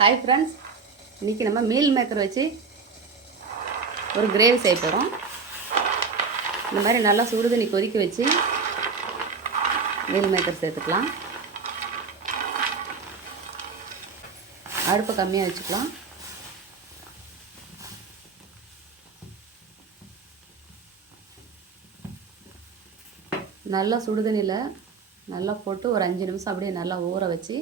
Hi friends இன்றைக்கி நம்ம meal maker வச்சு ஒரு கிரேவி செய்ய போகிறோம் இந்த மாதிரி நல்லா சுடு தண்ணி கொதிக்க வச்சு மீல் மேக்கர் சேர்த்துக்கலாம். அடுப்பை கம்மியாக வச்சுக்கலாம். நல்லா சுடு தண்ணியில் நல்லா போட்டு ஒரு அஞ்சு நிமிஷம் அப்படியே நல்லா ஊற வச்சு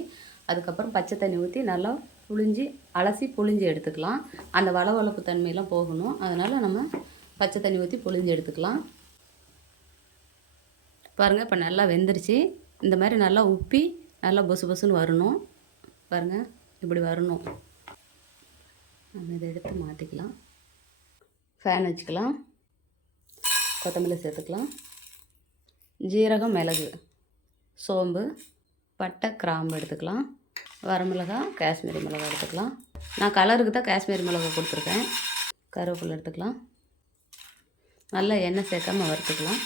அதுக்கப்புறம் பச்சை தண்ணி ஊற்றி நல்லா புழிஞ்சி அலசி புழிஞ்சி எடுத்துக்கலாம். அந்த வளவளப்பு தன்மையெல்லாம் போகணும். அதனால் நம்ம பச்சை தண்ணி ஊற்றி புழிஞ்சி எடுத்துக்கலாம். பாருங்கள் இப்போ நல்லா வெந்துருச்சு. இந்த மாதிரி நல்லா உப்பி நல்லா பொசு பொசுன்னு வரணும். பாருங்கள் இப்படி வரணும். நம்ம இதை எடுத்து மாற்றிக்கலாம் ஃபேன் வச்சுக்கலாம். கொத்தமல்லி சேர்த்துக்கலாம். ஜீரகம் மிளகு சோம்பு பட்டை கிராம்பு எடுத்துக்கலாம். வரமிளகா காஷ்மீரி மிளகா எடுத்துக்கலாம். நான் கலருக்கு தான் காஷ்மீரி மிளகா கொடுத்துருக்கேன். கருவேப்பிலை எடுத்துக்கலாம். நல்லா எண்ணெய் சேர்க்காம வறுத்துக்கலாம்.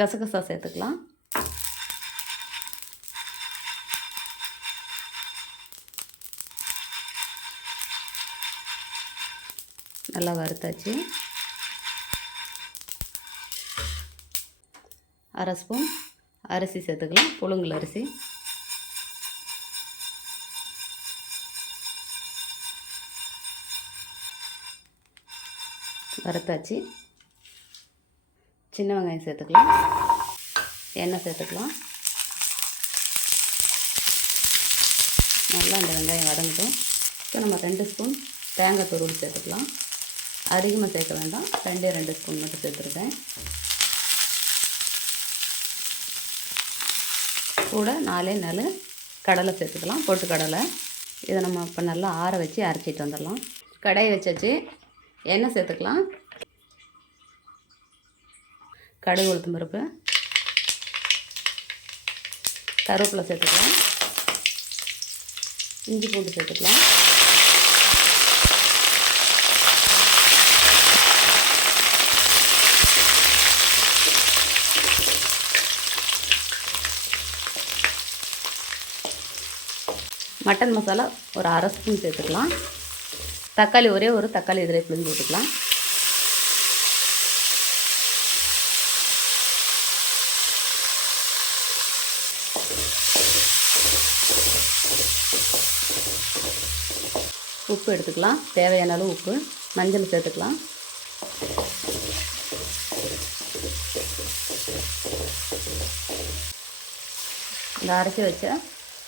கசகசா சேர்த்துக்கலாம். நல்லா வறுத்தாச்சு. அரை ஸ்பூன் அரிசி சேர்த்துக்கலாம். புழுங்கல் அரிசி. வறுத்தாச்சு. சின்ன வெங்காயம் சேர்த்துக்கலாம். எண்ணெய் சேர்த்துக்கலாம். நல்லா அந்த வெங்காயம் வதங்கட்டும். இப்போ நம்ம ரெண்டு ஸ்பூன் தேங்காய் துருவல் சேர்த்துக்கலாம். அதிகமாக சேர்க்க வேண்டாம். ரெண்டே ரெண்டு ஸ்பூன் மட்டும் சேர்த்துருக்கேன். கூட நாலே நாலு கடலை சேர்த்துக்கலாம். பொட்டு கடலை இதை நம்ம இப்போ நல்லா ஆற வச்சு அரைச்சிட்டு வந்துடலாம். கடாயை வச்சாச்சு. எண்ணெய் சேர்த்துக்கலாம். கடுகு உளுத்தம் பருப்பு கருவேப்பிலை சேர்த்துக்கலாம். இஞ்சி பூண்டு சேர்த்துக்கலாம். மட்டன் மசாலா ஒரு அரை ஸ்பூன் சேர்த்துக்கலாம். தக்காளி ஒரே ஒரு தக்காளி இதில் பிழிஞ்சு விட்டுக்கலாம் உப்பு எடுத்துக்கலாம். தேவையான அளவு உப்பு. மஞ்சள் சேர்த்துக்கலாம். இந்த அரைச்சி வச்ச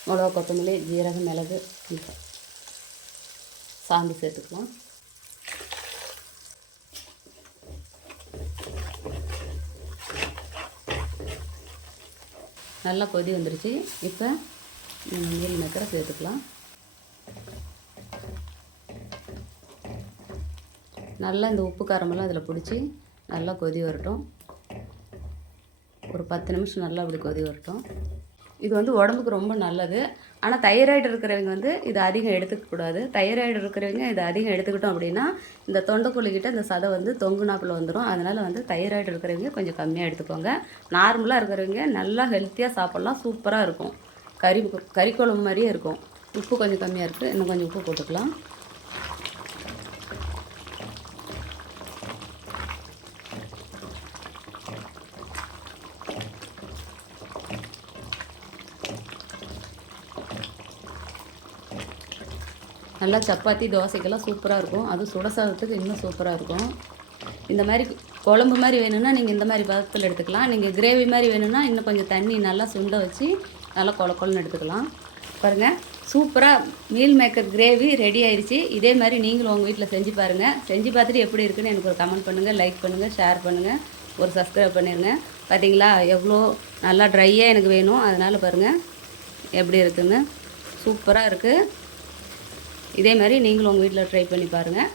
மிளகா கொத்தமல்லி ஜீரகம் மிளகு சாந்து சேர்த்துக்கலாம். நல்லா கொதி வந்துருச்சு. இப்போ மீல் மேக்கரை சேர்த்துக்கலாம். நல்லா இந்த உப்பு காரமெல்லாம் இதில் பிடிச்சி நல்லா கொதி வரட்டும். ஒரு பத்து நிமிஷம் நல்லா அப்படி கொதி வரட்டும். இது வந்து உடம்புக்கு ரொம்ப நல்லது. ஆனால் தைராய்டு இருக்கிறவங்க வந்து இது அதிகம் எடுத்துக்கக்கூடாது தைராய்டு இருக்கிறவங்க இது அதிகம் எடுத்துக்கிட்டோம் அப்படின்னா இந்த தொண்டைக்குழிக்கிட்ட இந்த சதை வந்து தொங்கு நாப்பில் வந்துடும் அதனால் வந்து தைராய்டு இருக்கிறவங்க கொஞ்சம் கம்மியாக எடுத்துக்கோங்க. நார்மலாக இருக்கிறவங்க நல்லா ஹெல்த்தியாக சாப்பிட்லாம். சூப்பராக இருக்கும். கறி கறி குழம்பு மாதிரியே இருக்கும். உப்பு கொஞ்சம் கம்மியாக இருக்குது இன்னும் கொஞ்சம் உப்பு போட்டுக்கலாம். நல்லா சப்பாத்தி தோசைக்கெல்லாம் சூப்பராக இருக்கும். அது சுட சாதத்துக்கு இன்னும் சூப்பராக இருக்கும். இந்த மாதிரி குழம்பு மாதிரி வேணும்னா நீங்கள் இந்த மாதிரி பதத்தில் எடுத்துக்கலாம். நீங்கள் கிரேவி மாதிரி வேணும்னா இன்னும் கொஞ்சம் தண்ணி நல்லா சுண்ட வச்சு நல்லா கொல கொலன்னு எடுத்துக்கலாம். பாருங்கள் சூப்பராக மீல் மேக்கர் கிரேவி ரெடி ஆயிடுச்சு இதே மாதிரி நீங்களும் உங்கள் வீட்டில் செஞ்சு பாருங்கள் செஞ்சு பார்த்துட்டு எப்படி இருக்குன்னு எனக்கு ஒரு கமெண்ட் பண்ணுங்கள் லைக் பண்ணுங்கள் ஷேர் பண்ணுங்கள் ஒரு சப்ஸ்கிரைப் பண்ணிடுங்க பார்த்தீங்களா எவ்வளோ நல்லா ட்ரையாக எனக்கு வேணும். அதனால் பாருங்கள் எப்படி இருக்குன்னு. சூப்பராக இருக்குது இதே மாதிரி நீங்களும் உங்கள் வீட்டில் ட்ரை பண்ணி பாருங்கள்